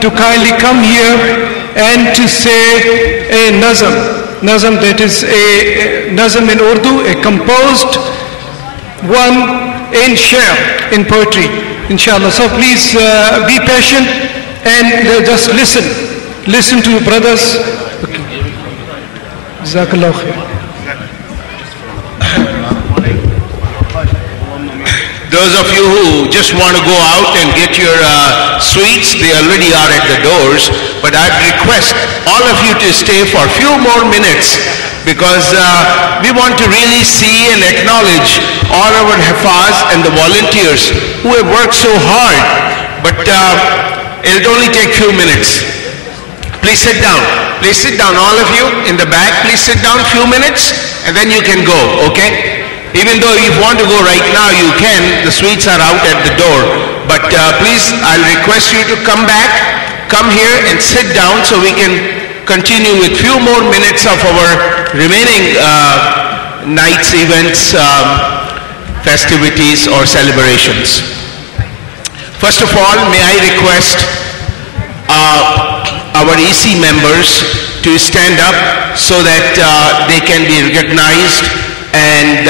to kindly come here and to say a nazam, that is a nazam in Urdu, a composed one in sha'r, in poetry, inshallah. So please be patient and just listen to brothers. Okay. Jazakallah khair. Those of you who just want to go out and get your sweets, they already are at the doors. But I'd request all of you to stay for a few more minutes, because we want to really see and acknowledge all our hafaz and the volunteers who have worked so hard. But it'll only take a few minutes. Please sit down. Please sit down, all of you in the back. Please sit down a few minutes and then you can go, okay? Even though if you want to go right now, you can. The sweets are out at the door. But please, I'll request you to come back, come here and sit down so we can continue with few more minutes of our remaining night's events, festivities or celebrations. First of all, may I request our EC members to stand up so that they can be recognized and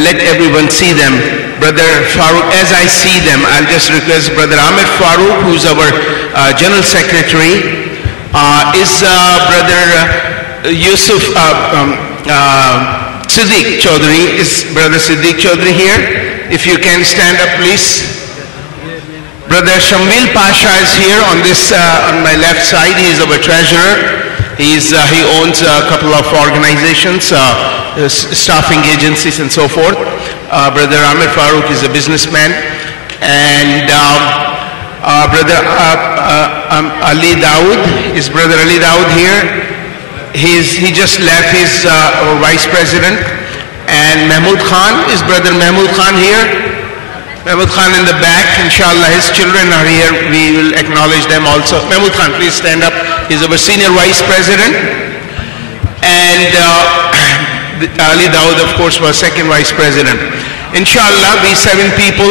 let everyone see them. Brother Farooq, as I see them, I'll just request Brother Amir Farooq, who's our General Secretary, is Brother Yusuf Siddiq Chaudhry. Is Brother Siddiq Chaudhry here? If you can stand up, please. Brother Shamil Pasha is here on this on my left side. He is our treasurer. He owns a couple of organizations, staffing agencies and so forth. Brother Amir Farooq is a businessman. And Brother Ali Dawood, is Brother Ali Dawood here? He just left, he's our Vice President. And Mahmood Khan, is Brother Mahmood Khan here? Mahmood Khan in the back, inshallah, his children are here. We will acknowledge them also. Mahmood Khan, please stand up. He's our Senior Vice President. And Ali Dawood, of course, was Second Vice President. Inshallah, we 7 people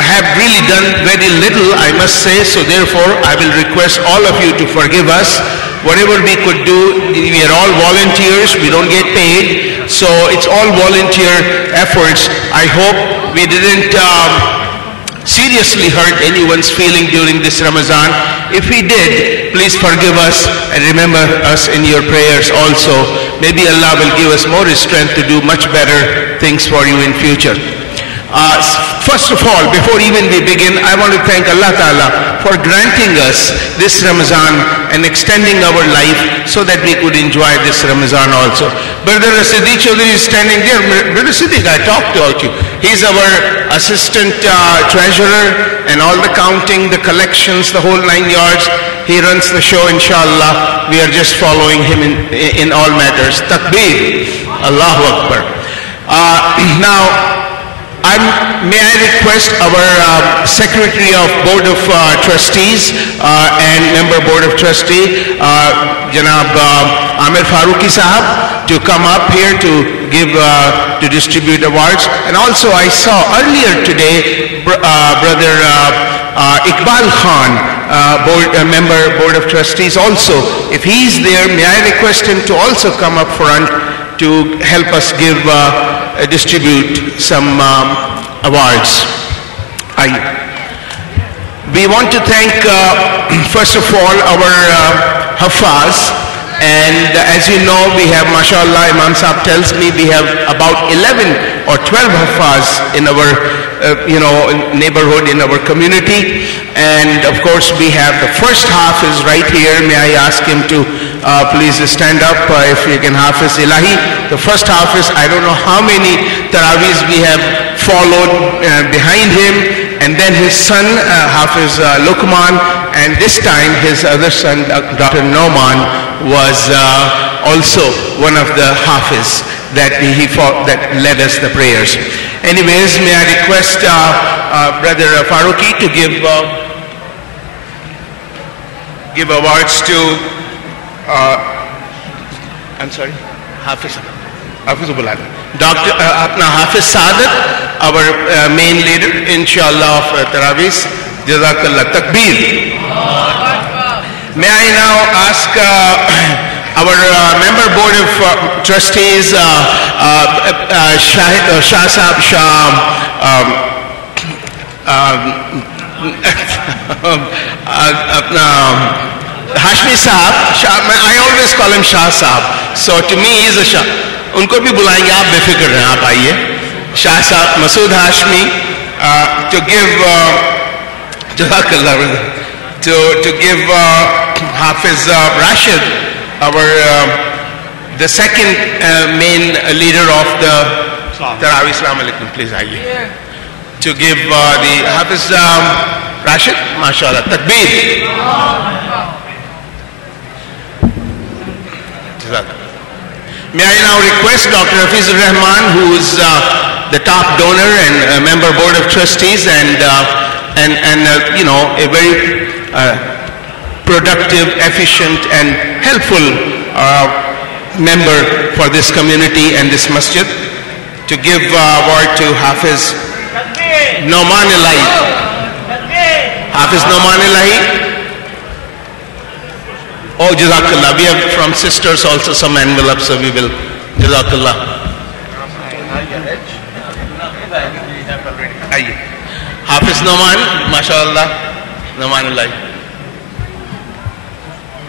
have really done very little, I must say. So therefore, I will request all of you to forgive us. Whatever we could do, we are all volunteers. We don't get paid. So it's all volunteer efforts. I hope we didn't seriously hurt anyone's feeling during this Ramadan. If we did, please forgive us and remember us in your prayers also. Maybe Allah will give us more strength to do much better things for you in future. First of all, before even we begin, I want to thank Allah Ta'ala for granting us this Ramadan and extending our life so that we could enjoy this Ramadan also. Brother Siddiq Chaudhry is standing there. Brother Siddiq, I talked to all of you. He's our assistant treasurer and all the counting, the collections, the whole 9 yards. He runs the show, inshallah. We are just following him in all matters. Takbir. Allahu Akbar. Now, may I request our Secretary of Board of Trustees and Member Board of Trustee, Janab Amir Farooqi Sahab, to come up here to distribute awards. And also I saw earlier today Brother Iqbal Khan, Member Board of Trustees also. If he's there, may I request him to also come up front to help us distribute some awards. We want to thank first of all our Hafaz, and as you know, we have, mashallah, Imam Sahab tells me we have about 11 or 12 Hafaz in our neighborhood, in our community. And of course we have the first Hafiz right here. May I ask him to please stand up if you can. Hafiz Ilahi, the first Hafiz. I don't know how many Taraweehs we have followed behind him, and then his son Hafiz Luqman, and this time his other son Dr. Noman was also one of the Hafiz that that led us the prayers. Anyways, may I request Brother Farooqi to give awards to I'm sorry, Hafiz Dr. Hafiz Saadat, our main leader, inshallah, of Taraweeh. Jazakallah. Takbir. May I now ask our member board of trustees, Shah Sahab Hashmi Sahab, I always call him Shah Sahab, so to me he is a Shah. उनको भी बुलाएंगे, आप बेफिक्र रहें, आप आइए. Shah Sahab, Masood Hashmi, to give Jazakallah, to give Hafiz Rashid, the second main leader of the Tarawih. Assalamu alaikum, please aaiye. To give the Hafiz Rashid, mashallah, takbir. May I now request Dr. Hafizur Rahman, who is the top donor and member board of trustees and you know, a very productive, efficient and helpful member for this community and this masjid, to give award to Hafiz Noman Elahi. Hafiz Noman Elahi. Oh, Jazakallah. We have from sisters also some envelopes, so we will. Jazakallah. Hafiz Noman, mashallah. Noman Elahi.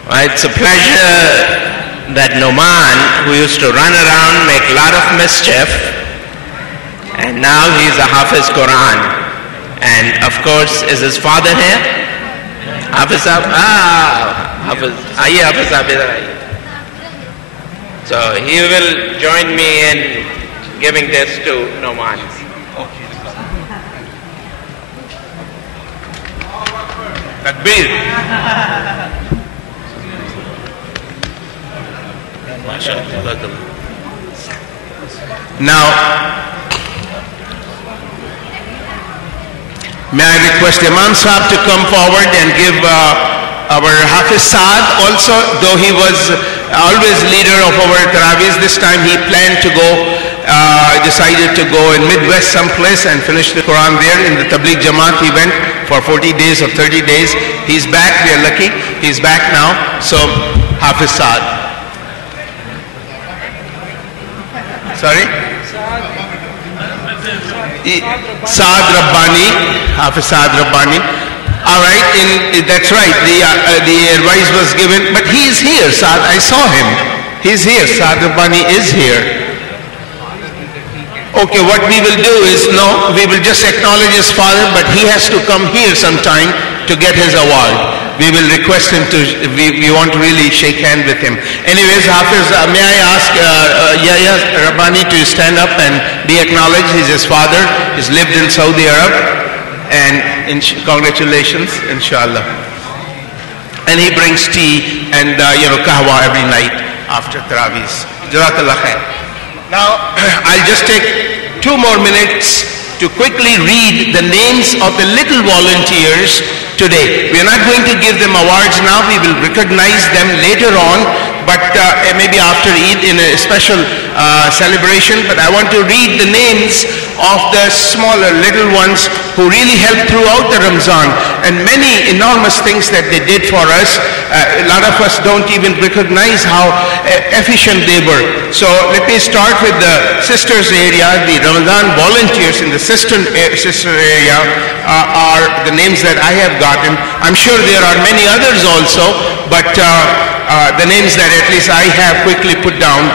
It's a pleasure that Noman, who used to run around, make a lot of mischief, and now he's a Hafiz Quran. And of course, is his father here? Hafiz Sahab? Hafiz. Aye, Hafiz Sahab, idhar aye. So he will join me in giving this to Noman. Takbir. Now, may I request Imam Sahab to come forward and give our Hafiz Saad also, though he was always leader of our Tarawih. This time he planned to go, decided to go in Midwest someplace and finish the Quran there. In the Tabligh Jamaat he went for 40 days or 30 days. He's back, we are lucky. He's back now. So, Hafiz Saad. Sorry? Saad Rabbani, Hafiz Saad Rabbani. All right, that's right. The advice was given, but he is here. Saad, I saw him. He's here. Saad Rabbani is here. Okay, what we will do is, no, we will just acknowledge his father, but he has to come here sometime to get his award. We will request him to, we want to really shake hands with him. Anyways, Hafiz, may I ask Yahya Rabbani to stand up and be acknowledged? He's his father. He's lived in Saudi Arab. And congratulations, inshallah. And he brings tea and, kahwa every night after Tarawih. Jazakallah khair. Now, I'll just take 2 more minutes to quickly read the names of the little volunteers today. We are not going to give them awards now. We will recognize them later on, but maybe after Eid in a special celebration. But I want to read the names of the smaller little ones who really helped throughout the Ramzan, and many enormous things that they did for us. A lot of us don't even recognize how efficient they were. So let me start with the sisters area. The Ramadan volunteers in the sister area are the names that I have gotten. I'm sure there are many others also, but the names that at least I have quickly put down.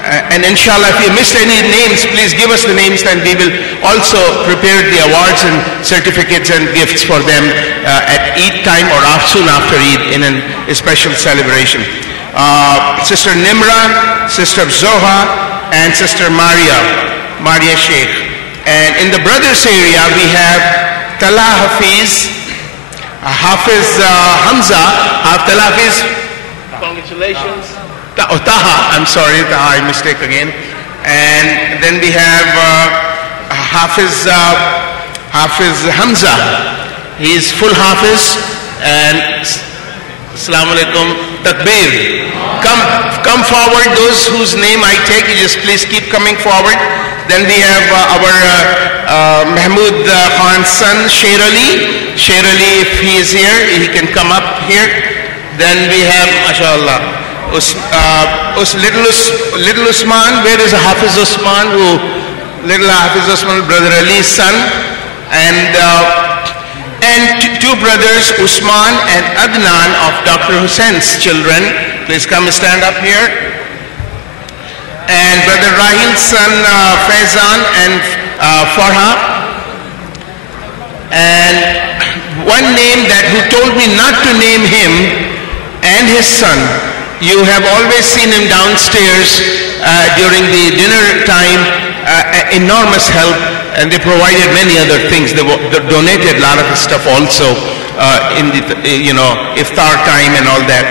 And inshallah, if you missed any names, please give us the names, and we will also prepare the awards and certificates and gifts for them at Eid time or soon after Eid in a special celebration. Sister Nimra, Sister Zoha, and Sister Maria Sheikh. And in the brothers area, we have Tala Hafiz, Hafiz Hamza, Tala Hafiz. Congratulations. Taha, I'm sorry, Taha, I mistake again. And then we have Hafiz Hamza. He is full Hafiz. And Assalamu alaikum, Takbir. Come forward, those whose name I take, you just please keep coming forward. Then we have our Mahmood Khan's son, Sher Ali. Sher Ali, if he is here, he can come up here. Then we have, mashallah, little Usman. Where is Hafiz Usman? Little Hafiz Usman, brother Ali's son, and two brothers, Usman and Adnan, of Dr. Hussein's children. Please come and stand up here. And brother Rahil's son, Faizan and Farha. And one name that who told me not to name him and his son. You have always seen him downstairs during the dinner time, enormous help, and they provided many other things. They donated a lot of stuff also in the iftar time and all that.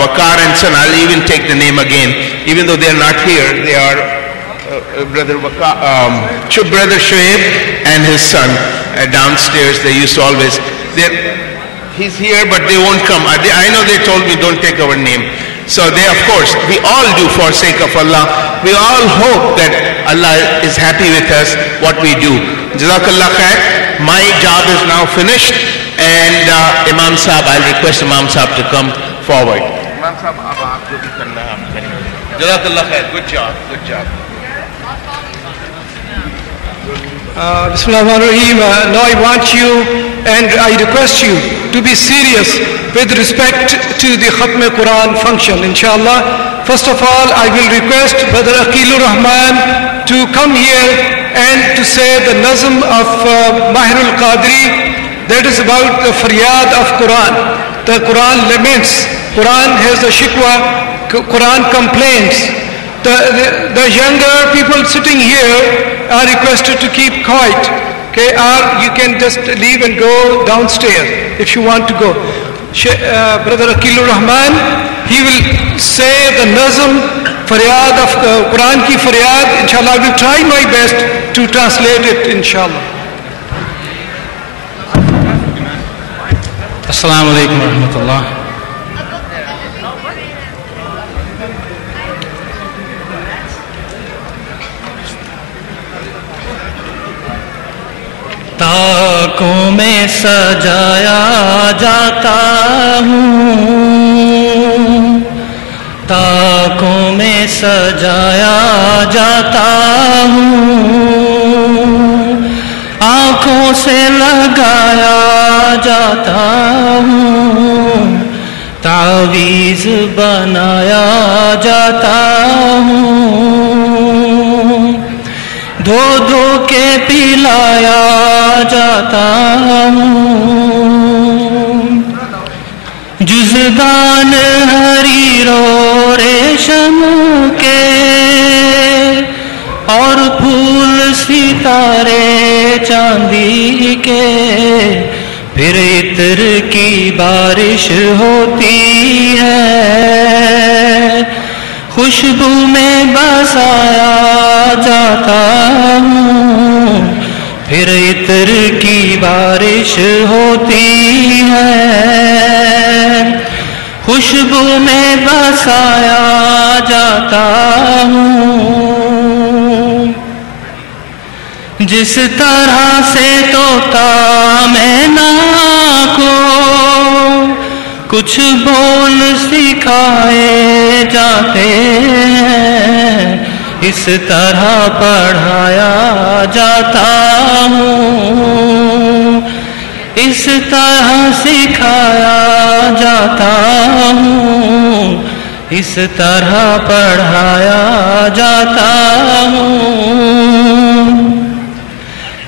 Waqar and son, I'll even take the name again, even though they are not here. They are brother Shoaib and his son downstairs. They used to always. He's here, but they won't come. I know they told me don't take our name. So they, of course, we all do for sake of Allah. We all hope that Allah is happy with us, what we do. Jazakallah khair. My job is now finished, and Imam Sahib, I'll request Imam Sahib to come forward. Imam Sahib, Jazakallah khair. Good job. Good job. Bismillahirrahmanirrahim. Now I want you and I request you to be serious with respect to the Khatm Quran function, inshallah. First of all, I will request Brother Aqilur Rahman to come here and to say the nazm of Mahirul Qadri, that is about the faryad of Quran. The Quran laments, Quran has the shikwa, Quran complains. The younger people sitting here are requested to keep quiet, okay, or you can just leave and go downstairs if you want to go. Brother Aqilur Rahman, he will say the nazm, faryad of Quran ki faryad, inshallah. I will try my best to translate it, inshallah. Assalamu alaikum wa rahmatullah. ताकों में सजाया जाता हूँ, ताकों में सजाया जाता हूँ, आँखों से लगाया जाता हूँ, तावीज़ बनाया जाता हूँ, धो धो के पिलाया जाता हूँ, जुज़दान हरीरो रेशम के और फूल सितारे चांदी के, फिर इत्र की बारिश होती है, खुशबू में बसाया जाता हूँ, फिर इत्र की बारिश होती है, खुशबू में बसाया जाता हूँ। जिस तरह से तोता मैना को कुछ बोल सिखाए जाते हैं, इस तरह पढ़ाया जाता हूँ, इस तरह सिखाया जाता हूँ, इस तरह पढ़ाया जाता हूँ,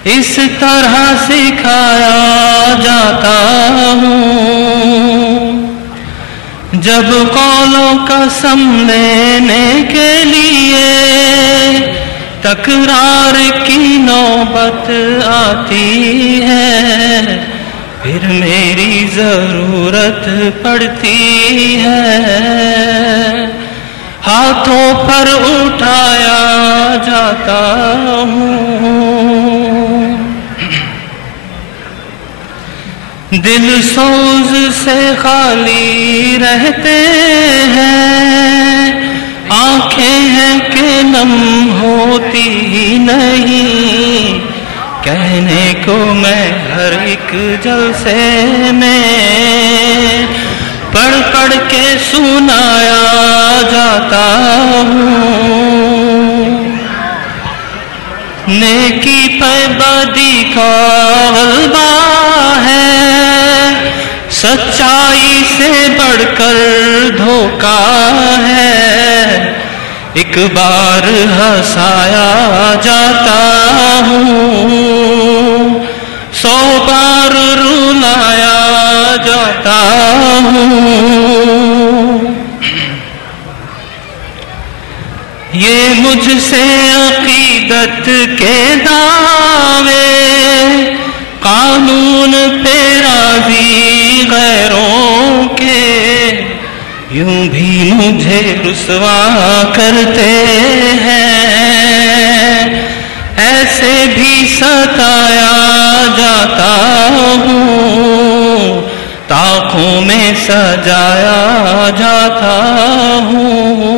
इस तरह सिखाया जाता हूँ। जब कौलों कसम लेने के लिए तकरार की नौबत आती है, फिर मेरी ज़रूरत पड़ती है, हाथों पर उठाया जाता हूँ, दिल सोज से खाली रहते हैं, आँखें हैं कि नम होती ही नहीं, कहने को मैं हर एक जलसे में पढ़ پڑھ کے سنایا جاتا ہوں، نیکی پہ بدی کا غلبہ ہے، سچائی سے بڑھ کر دھوکا ہے، ایک بار ہنسایا جاتا ہوں، 100 بار رلایا جاتا ہوں۔ یہ مجھ سے عقیدت کے دعوے، قانون پہ راضی غیروں کے، یوں بھی مجھے رسوا کرتے ہیں، ایسے بھی ستایا جاتا ہوں، طاقوں میں سجایا جاتا ہوں۔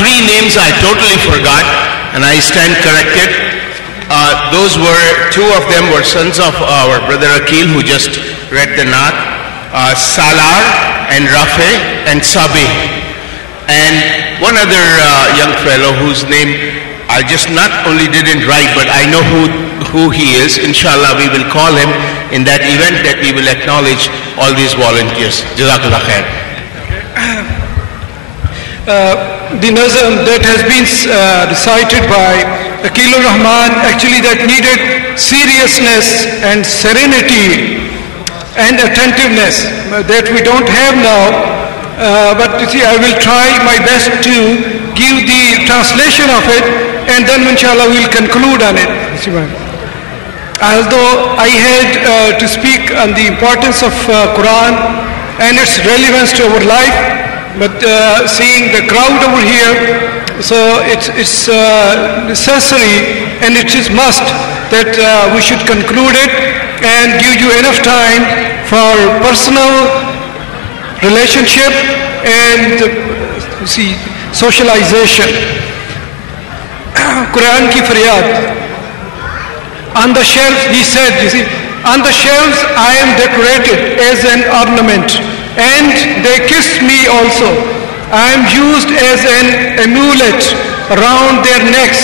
Three names I totally forgot, and I stand corrected. Those were, 2 of them were sons of our brother Akil, who just read the Naat, Salar and Rafe and Sabi. And one other young fellow whose name I just not only didn't write, but I know who he is. Inshallah, we will call him in that event that we will acknowledge all these volunteers. Jazakallah khair. The nazam that has been recited by Akilur Rahman, actually that needed seriousness and serenity and attentiveness that we don't have now. But you see, I will try my best to give the translation of it, and then inshallah we'll conclude on it. Although I had to speak on the importance of Quran and its relevance to our life, but seeing the crowd over here, so it's necessary and it is must that we should conclude it and give you enough time for personal relationship and socialization. Quran ki faryad. On the shelves, he said, you see, on the shelves I am decorated as an ornament, and they kiss me also. I am used as an amulet around their necks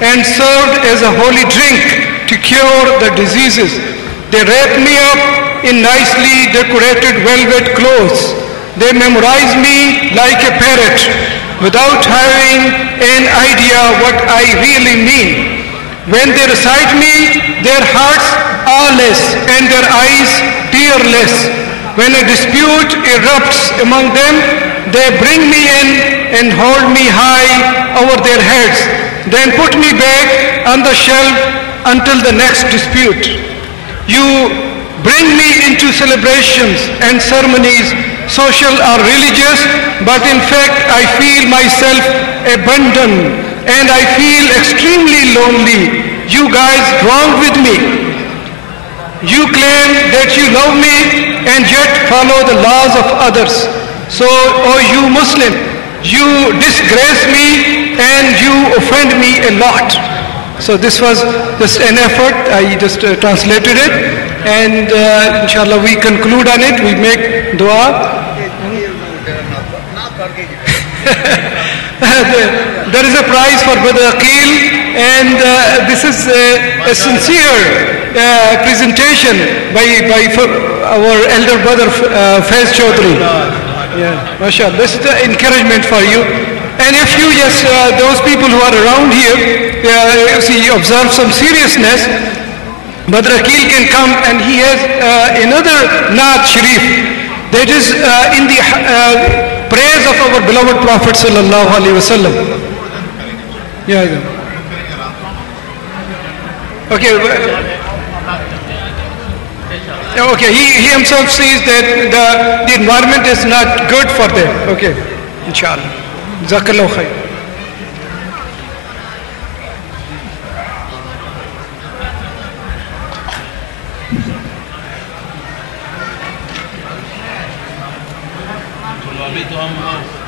and served as a holy drink to cure the diseases. They wrap me up in nicely decorated velvet clothes. They memorize me like a parrot without having an idea what I really mean. When they recite me, their hearts are less and their eyes tearless. When a dispute erupts among them, they bring me in and hold me high over their heads, then put me back on the shelf until the next dispute. You bring me into celebrations and ceremonies, social or religious, but in fact I feel myself abandoned and I feel extremely lonely. You guys wrong with me. You claim that you love me and yet follow the laws of others. So, oh you Muslim, you disgrace me and you offend me a lot. So this was just an effort. I just translated it, and inshallah we conclude on it. We make dua. There is a prize for Brother Akil, and this is a sincere presentation by our elder brother Faiz Chaudhry. Yeah, mashallah. This is the encouragement for you. And if you just, those people who are around here, observe some seriousness, Brother Akil can come, and he has another Naat Sharif that is in the praise of our beloved Prophet sallallahu alaihi wasallam. Yeah. Okay. Okay. He himself sees that the environment is not good for them. Okay. Inshallah. Jazakallahu khair. अभी तो हम